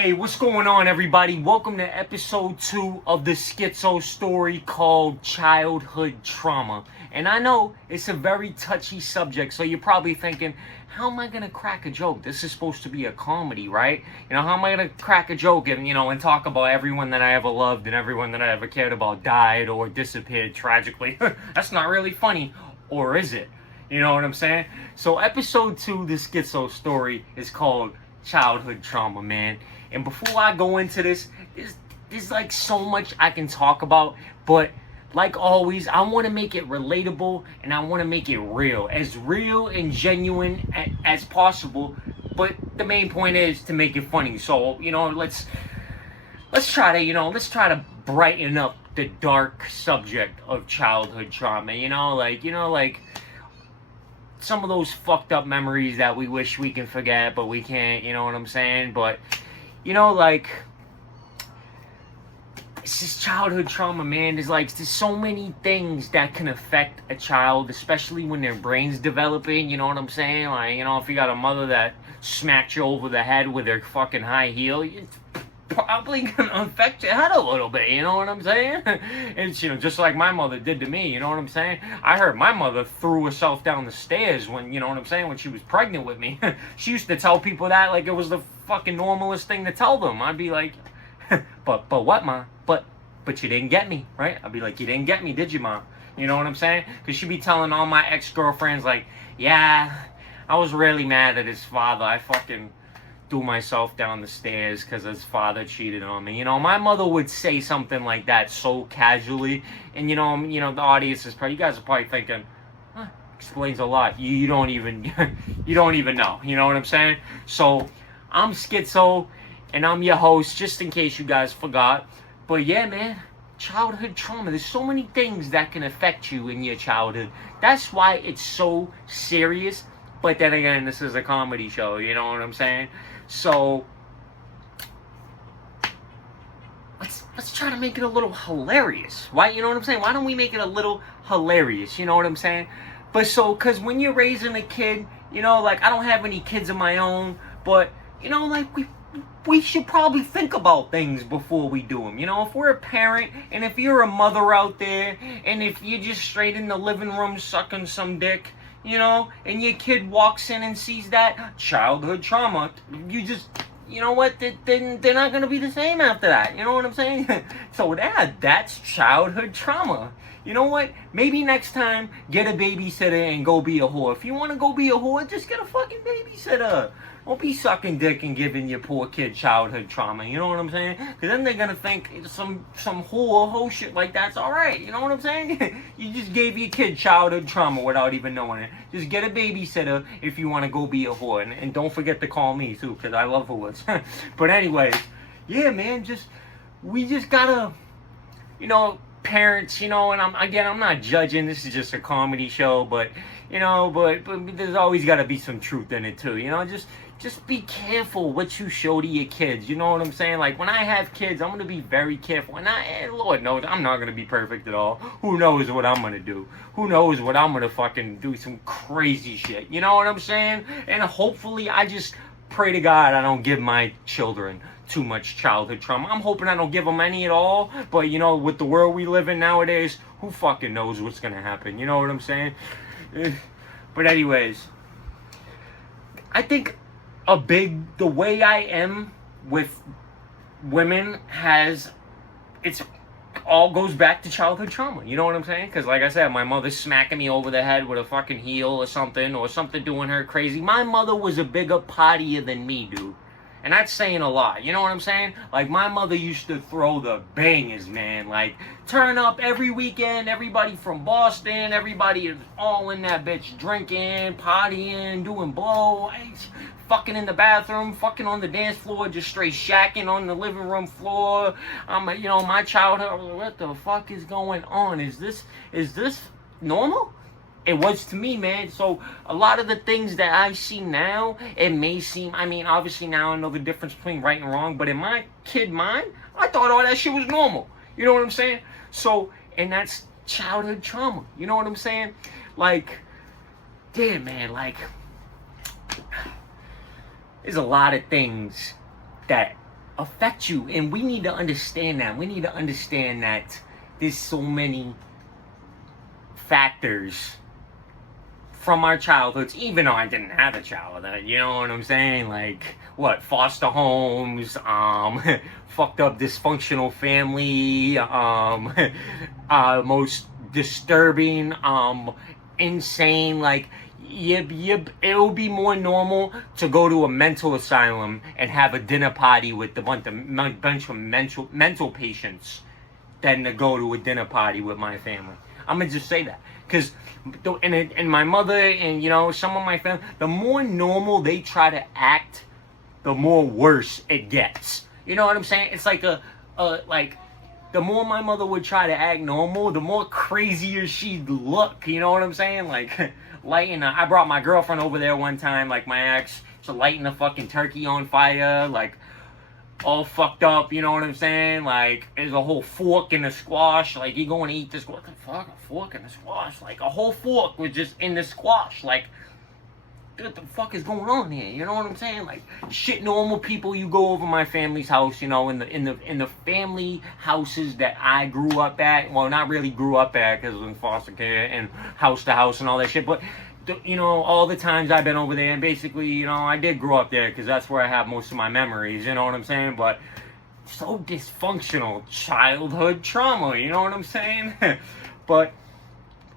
Hey, what's going on, everybody? Welcome to episode 2 of the Skitzo story called Childhood Trauma. And I know it's a very touchy subject, so you're probably thinking, how am I going to crack a joke? This is supposed to be a comedy, right? How am I going to crack a joke and talk about everyone that I ever loved and everyone that I ever cared about died or disappeared tragically? That's not really funny, or is it? You know what I'm saying? So episode 2 of the Skitzo story is called Childhood Trauma, man. And before I go into this, there's like so much I can talk about, but like always, I want to make it relatable and I want to make it real and genuine as possible. But the main point is to make it funny. So let's try to brighten up the dark subject of childhood trauma. Like some of those fucked up memories that we wish we can forget, but we can't. You know what I'm saying? But it's just childhood trauma, man. There's so many things that can affect a child, especially when their brain's developing, you know what I'm saying? If you got a mother that smacked you over the head with her fucking high heel, it's probably gonna affect your head a little bit, you know what I'm saying? It's, just like my mother did to me, you know what I'm saying? I heard my mother threw herself down the stairs when, when she was pregnant with me. She used to tell people that like it was the fucking normalest thing to tell them. I'd be like, but what, Ma? But you didn't get me, right? I'd be like, you didn't get me, did you, Mom? You know what I'm saying? Because she'd be telling all my ex-girlfriends, like, yeah, I was really mad at his father. I fucking threw myself down the stairs because his father cheated on me. My mother would say something like that so casually. And, the audience is probably, you guys are probably thinking, explains a lot. You don't even, you don't even know. You know what I'm saying? So, I'm Skitzo, and I'm your host, just in case you guys forgot. But yeah, man, childhood trauma. There's so many things that can affect you in your childhood. That's why it's so serious. But then again, this is a comedy show, you know what I'm saying? So, let's try to make it a little hilarious. Why, you know what I'm saying? Why don't we make it a little hilarious, you know what I'm saying? But because when you're raising a kid, I don't have any kids of my own, but, we should probably think about things before we do them. If we're a parent, and if you're a mother out there, and if you're just straight in the living room sucking some dick, and your kid walks in and sees that, childhood trauma, you just, what, they're not going to be the same after that. You know what I'm saying? So that's childhood trauma. You know what? Maybe next time, get a babysitter and go be a whore. If you want to go be a whore, just get a fucking babysitter. Don't be sucking dick and giving your poor kid childhood trauma. You know what I'm saying? Because then they're going to think some whole shit like that's alright. You know what I'm saying? You just gave your kid childhood trauma without even knowing it. Just get a babysitter if you want to go be a whore. And don't forget to call me, too, because I love whores. But anyways, yeah, man, we just gotta, parents, and I'm not judging. This is just a comedy show, but there's always got to be some truth in it too. Just be careful what you show to your kids. You know what I'm saying? Like when I have kids, I'm gonna be very careful. And Lord knows, I'm not gonna be perfect at all. Who knows what I'm gonna do? Who knows what I'm gonna fucking do? Some crazy shit. You know what I'm saying? And hopefully, I just pray to God I don't give my children too much childhood trauma. I'm hoping I don't give them any at all, but with the world we live in nowadays, who fucking knows what's gonna happen? You know what I'm saying? But anyways, I think the way I am with women it's all goes back to childhood trauma. You know what I'm saying? Because like I said, my mother smacking me over the head with a fucking heel or something doing her crazy. My mother was a bigger partier than me, dude. And that's saying a lot. You know what I'm saying? Like, my mother used to throw the bangers, man. Like, turn up every weekend. Everybody from Boston. Everybody is all in that bitch. Drinking, partying, doing blow. Fucking in the bathroom. Fucking on the dance floor. Just straight shacking on the living room floor. My childhood. What the fuck is going on? Is this normal? It was to me, man. So a lot of the things that I see now, it may seem, obviously now I know the difference between right and wrong, but in my kid mind, I thought all that shit was normal. You know what I'm saying? So, and that's childhood trauma. You know what I'm saying? Like, damn, man, there's a lot of things that affect you. And we need to understand that. We need to understand that there's so many factors from our childhoods, even though I didn't have a childhood, you know what I'm saying? Like, what, foster homes, fucked up dysfunctional family, most disturbing, insane, like, it'll be more normal to go to a mental asylum and have a dinner party with a bunch of mental patients than to go to a dinner party with my family. I'm gonna just say that, because and my mother and, you know, some of my family, the more normal they try to act, the more worse it gets. You know what I'm saying? It's like like, the more my mother would try to act normal, the more crazier she'd look. You know what I'm saying? Like, I brought my girlfriend over there one time, like my ex, to lighting the fucking turkey on fire, like, all fucked up, you know what I'm saying? Like, there's a whole fork in the squash. Like, you going to eat this, what the fuck? A fork in the squash? Like, a whole fork was just in the squash. Like, what the fuck is going on here? You know what I'm saying? Like, shit, normal people. You go over my family's house, you know, in the family houses that I grew up at. Well, not really grew up at, because it was in foster care and house to house and all that shit. But, you know, all the times I've been over there, and basically, you know, I did grow up there because that's where I have most of my memories, you know what I'm saying? But so dysfunctional, childhood trauma, you know what I'm saying? But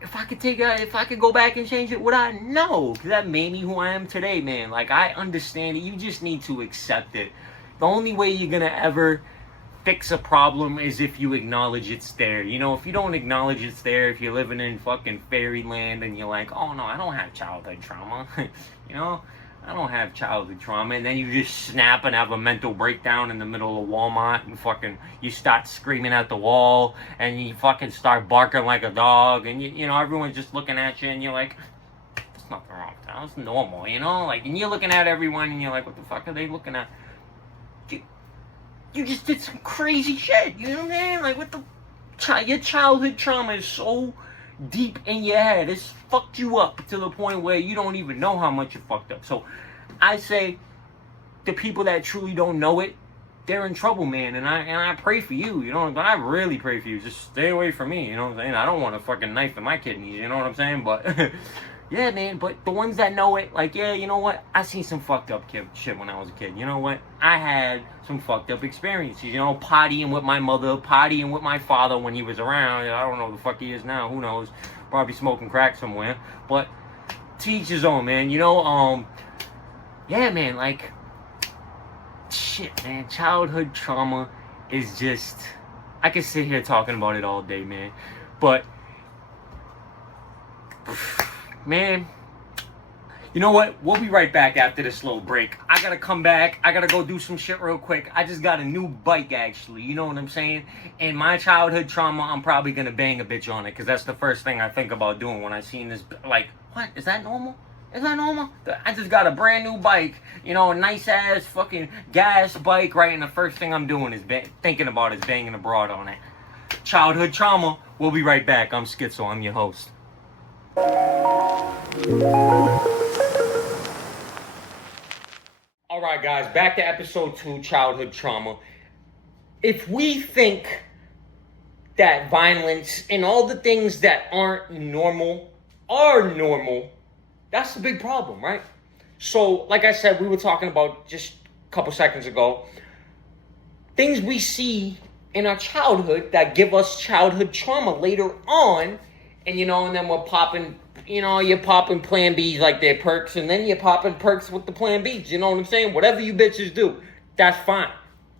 if I could go back and change it, would I? No, because that made me who I am today, man. Like, I understand it. You just need to accept it. The only way you're gonna ever fix a problem is if you acknowledge it's there. You know, if you don't acknowledge it's there, if you're living in fucking fairyland and you're like, oh no, I don't have childhood trauma, you know, I don't have childhood trauma, and then you just snap and have a mental breakdown in the middle of Walmart and fucking, you start screaming at the wall and you fucking start barking like a dog, and you know, everyone's just looking at you and you're like, there's nothing wrong with that, that's normal, you know, like, and you're looking at everyone and you're like, what the fuck are they looking at? You just did some crazy shit, you know what I mean? Like, what the... Your childhood trauma is so deep in your head. It's fucked you up to the point where you don't even know how much you fucked up. So, I say, the people that truly don't know it, they're in trouble, man. And I pray for you, you know? But I really pray for you. Just stay away from me, you know what I'm saying? I don't want a fucking knife in my kidneys, you know what I'm saying? But... yeah, man, but the ones that know it, like, yeah, you know what? I seen some fucked up shit when I was a kid. You know what? I had some fucked up experiences, you know, partying with my mother, partying with my father when he was around. I don't know who the fuck he is now. Who knows? Probably smoking crack somewhere. But to each his own, man. You know, yeah, man, like, shit, man. Childhood trauma is just... I could sit here talking about it all day, man. But... man, you know what? We'll be right back after this little break. I gotta come back. I gotta go do some shit real quick. I just got a new bike, actually. You know what I'm saying? And my childhood trauma, I'm probably gonna bang a bitch on it, because that's the first thing I think about doing when I seen this. Like, what? Is that normal? Is that normal? I just got a brand new bike, you know, a nice ass fucking gas bike, right? And the first thing I'm doing is thinking about is banging a broad on it. Childhood trauma. We'll be right back. I'm Skitzo. I'm your host. Alright guys, back to episode 2, childhood trauma. If we think that violence and all the things that aren't normal are normal, that's the big problem, right? So, like I said, we were talking about just a couple seconds ago, things we see in our childhood that give us childhood trauma later on, and you know, and then we're popping, you know, you're popping Plan Bs like they're perks, and then you're popping perks with the Plan Bs, you know what I'm saying? Whatever you bitches do, that's fine.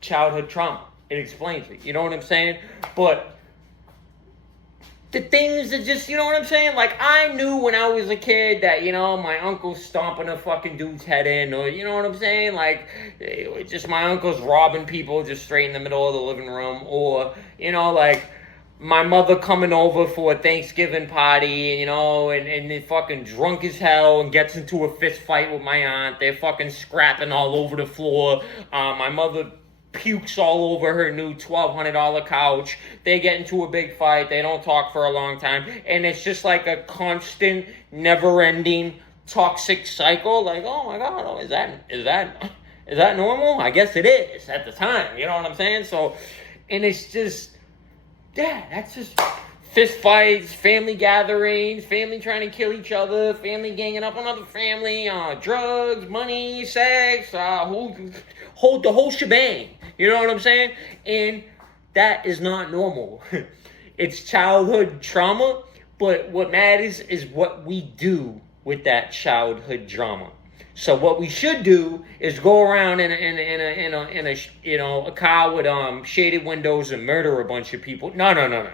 Childhood trauma, it explains it, you know what I'm saying? But the things that just, you know what I'm saying? Like, I knew when I was a kid that, you know, my uncle's stomping a fucking dude's head in, or, you know what I'm saying? Like, just my uncle's robbing people just straight in the middle of the living room, or, you know, like, my mother coming over for a Thanksgiving party, you know, and they're fucking drunk as hell and gets into a fist fight with my aunt. They're fucking scrapping all over the floor. My mother pukes all over her new $1,200 couch. They get into a big fight. They don't talk for a long time. And it's just like a constant, never-ending, toxic cycle. Like, oh my God, is Is that normal? I guess it is at the time. You know what I'm saying? So, and it's just, yeah, that's just fist fights, family gatherings, family trying to kill each other, family ganging up on other family, drugs, money, sex, hold the whole shebang. You know what I'm saying? And that is not normal. It's childhood trauma, but what matters is what we do with that childhood drama. So what we should do is go around in a car with shaded windows and murder a bunch of people. No.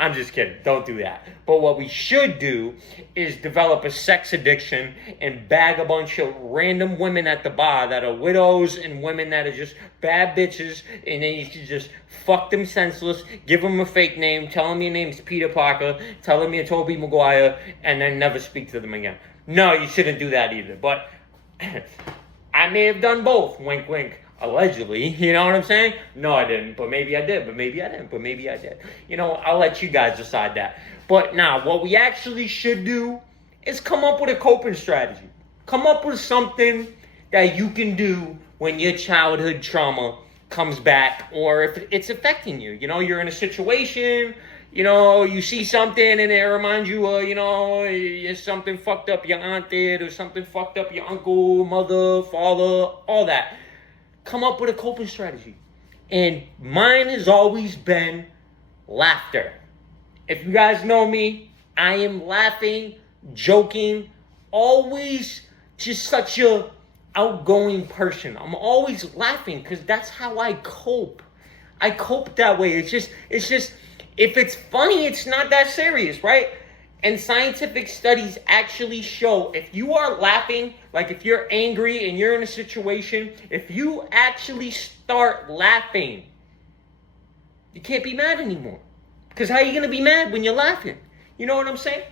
I'm just kidding. Don't do that. But what we should do is develop a sex addiction and bag a bunch of random women at the bar that are widows and women that are just bad bitches, and then you should just fuck them senseless, give them a fake name, tell them your name's Peter Parker, tell them you're Tobey Maguire, and then never speak to them again. No, you shouldn't do that either. But I may have done both. Wink, wink. Allegedly, you know what I'm saying? No, I didn't, but maybe I did, but maybe I didn't, but maybe I did. You know, I'll let you guys decide that. But now, what we actually should do is come up with a coping strategy. Come up with something that you can do when your childhood trauma comes back, or if it's affecting you. You know, you're in a situation, you know, you see something and it reminds you of, you know, something fucked up your aunt did, or something fucked up your uncle, mother, father, all that. Come up with a coping strategy. And mine has always been laughter. If you guys know me, I am laughing, joking, always just such a outgoing person. I'm always laughing because that's how I cope. I cope that way. It's just, if it's funny, it's not that serious, right? And scientific studies actually show if you are laughing, like if you're angry and you're in a situation, if you actually start laughing, you can't be mad anymore. Because how are you going to be mad when you're laughing? You know what I'm saying?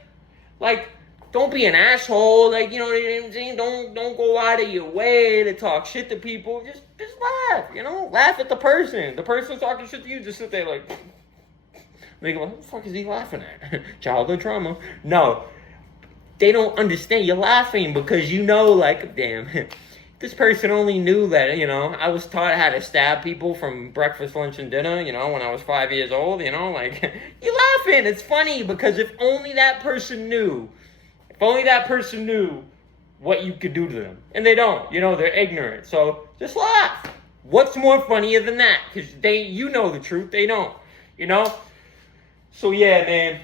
Like, don't be an asshole. Like, you know what I'm saying? Don't go out of your way to talk shit to people. Just laugh, you know? Laugh at the person. The person's talking shit to you, just sit there like... They go, what the fuck is he laughing at? Childhood trauma. No, they don't understand. You're laughing because you know, like, damn, this person only knew that, you know, I was taught how to stab people from breakfast, lunch, and dinner, you know, when I was 5 years old, you know, like, you're laughing. It's funny because if only that person knew what you could do to them. And they don't, you know, they're ignorant. So just laugh. What's more funnier than that? Because you know the truth, they don't, you know? So yeah, man,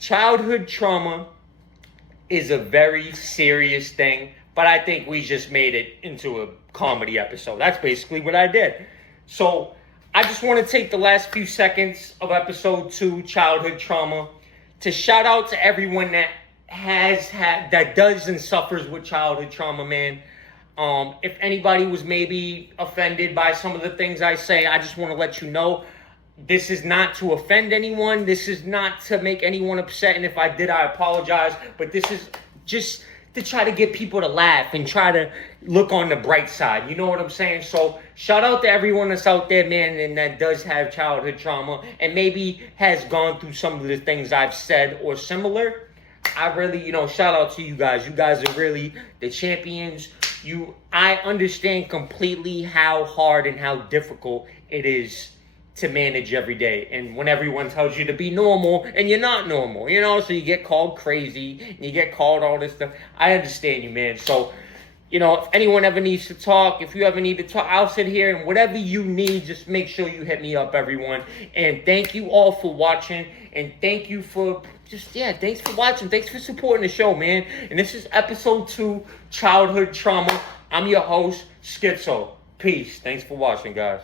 childhood trauma is a very serious thing, but I think we just made it into a comedy episode. That's basically what I did. So I just want to take the last few seconds of episode 2, childhood trauma, to shout out to everyone that that does and suffers with childhood trauma, man. If anybody was maybe offended by some of the things I say, I just want to let you know, this is not to offend anyone. This is not to make anyone upset. And if I did, I apologize. But this is just to try to get people to laugh and try to look on the bright side. You know what I'm saying? So shout out to everyone that's out there, man, and that does have childhood trauma and maybe has gone through some of the things I've said or similar. I really, you know, shout out to you guys. You guys are really the champions. I understand completely how hard and how difficult it is to manage every day, and when everyone tells you to be normal and you're not normal, you know, so you get called crazy and you get called all this stuff. I understand you, man. So, you know, if anyone ever needs to talk, if you ever need to talk, I'll sit here, and whatever you need, just make sure you hit me up, everyone. And thank you all for watching, and thank you for thanks for watching. Thanks for supporting the show, man. And this is episode 2, childhood trauma. I'm your host, Skitzo. Peace. Thanks for watching, guys.